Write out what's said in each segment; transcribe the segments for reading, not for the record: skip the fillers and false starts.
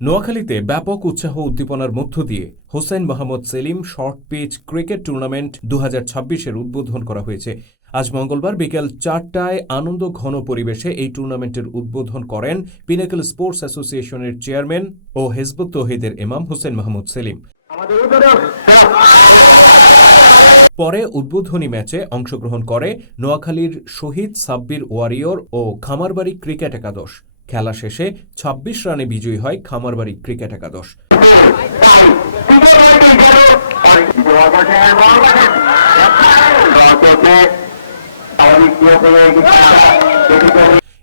নোয়াখালীতে ব্যাপক উৎসাহ উদ্দীপনার মধ্য দিয়ে Hossain Mohammad Selim short pitch cricket tournament ২০২৬-এর উদ্বোধন করা হয়েছে। আজ মঙ্গলবার বিকেল ৪টায় আনন্দ ঘন পরিবেশে এই টুর্নামেন্টের উদ্বোধন করেন পিনাকল স্পোর্টস অ্যাসোসিয়েশনের চেয়ারম্যান ও হিজবুত তৌহিদের ইমাম হোসেন মোহাম্মদ সেলিম। পরে উদ্বোধনী ম্যাচে অংশগ্রহণ করে নোয়াখালীর শহীদ সাব্বির ওয়ারিয়র ও খামারবাড়ি ক্রিকেট একাদশ। খেলা শেষে ২৬ রানে বিজয়ী হয় খামারবাড়ি ক্রিকেট একাদশ।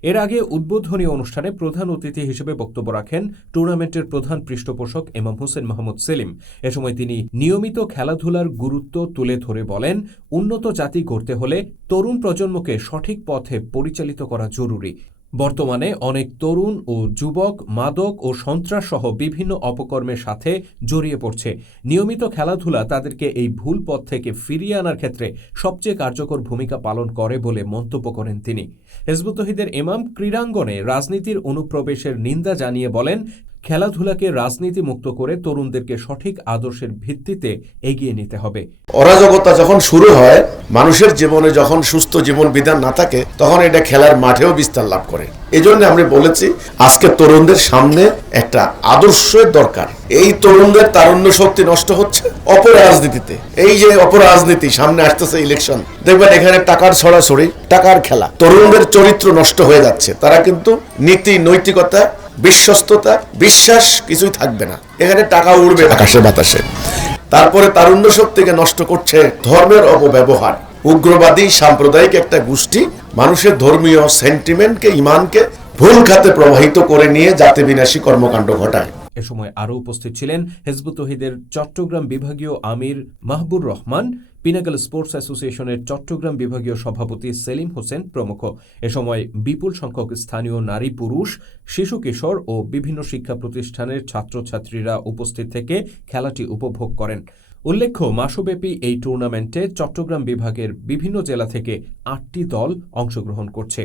এর আগে উদ্বোধনী অনুষ্ঠানে প্রধান অতিথি হিসেবে বক্তব্য রাখেন টুর্নামেন্টের প্রধান পৃষ্ঠপোষক ইমাম হোসেন মোহাম্মদ সেলিম। এ সময় তিনি নিয়মিত খেলাধুলার গুরুত্ব তুলে ধরে বলেন, উন্নত জাতি গড়তে হলে তরুণ প্রজন্মকে সঠিক পথে পরিচালিত করা জরুরি। বর্তমানে অনেক তরুণ ও যুবক মাদক ও সন্ত্রাসসহ বিভিন্ন অপকর্মের সাথে জড়িয়ে পড়ছে। নিয়মিত খেলাধুলা তাদেরকে এই ভুল পথ থেকে ফিরিয়ে আনার ক্ষেত্রে সবচেয়ে কার্যকর ভূমিকা পালন করে বলে মন্তব্য করেন তিনি। হিজবুত তৌহিদের ইমাম ক্রীড়াঙ্গনে রাজনীতির অনুপ্রবেশের নিন্দা জানিয়ে বলেন, খেলাধুলাকে রাজনীতি মুক্ত করে তরুণদেরকে সঠিক আদর্শের ভিত্তিতে এগিয়ে নিতে হবে। অরাজকতা যখন শুরু হয়, মানুষের জীবনে যখন সুস্থ জীবন বিধান না থাকে, তখন এটা খেলার মাঠেও বিস্তার লাভ করে। এজন্য আমরা বলেছি আজকে তরুণদের সামনে একটা আদর্শের দরকার। এই তরুণদের তারুণ্য শক্তি নষ্ট হচ্ছে অপরাজনীতিতে। এই যে অপরাজনীতি সামনে আসতেছে ইলেকশন, দেখবেন এখানে টাকার ছড়াছড়ি, টাকার খেলা, তরুণদের চরিত্র নষ্ট হয়ে যাচ্ছে। তারা কিন্তু নীতি নৈতিকতা বিশ্বস্ততা বিশ্বাস কিছুই থাকবে না, এখানে টাকা উড়বে আকাশে বাতাসে। তারপরে তারুণ্য শক্তিকে নষ্ট করছে ধর্মের অপব্যবহার। উগ্রবাদী সাম্প্রদায়িক একটা গোষ্ঠী মানুষের ধর্মীয় সেন্টিমেন্টকে ইমানকে ভুল খাতে প্রবাহিত করে নিয়ে জাতি বিনাশী কর্মকাণ্ড ঘটায়। এ সময় আরও উপস্থিত ছিলেন হিজবুত তৌহিদের চট্টগ্রাম বিভাগীয় আমির মাহবুর রহমান, পিনাকল স্পোর্টস অ্যাসোসিয়েশনের চট্টগ্রাম বিভাগীয় সভাপতি সেলিম হোসেন প্রমুখ। এ সময় বিপুল সংখ্যক স্থানীয় নারী পুরুষ, শিশু কিশোর ও বিভিন্ন শিক্ষা প্রতিষ্ঠানের ছাত্রছাত্রীরা উপস্থিত থেকে খেলাটি উপভোগ করেন। উল্লেখ্য, মাসব্যাপী এই টুর্নামেন্টে চট্টগ্রাম বিভাগের বিভিন্ন জেলা থেকে ৮টি দল অংশগ্রহণ করছে।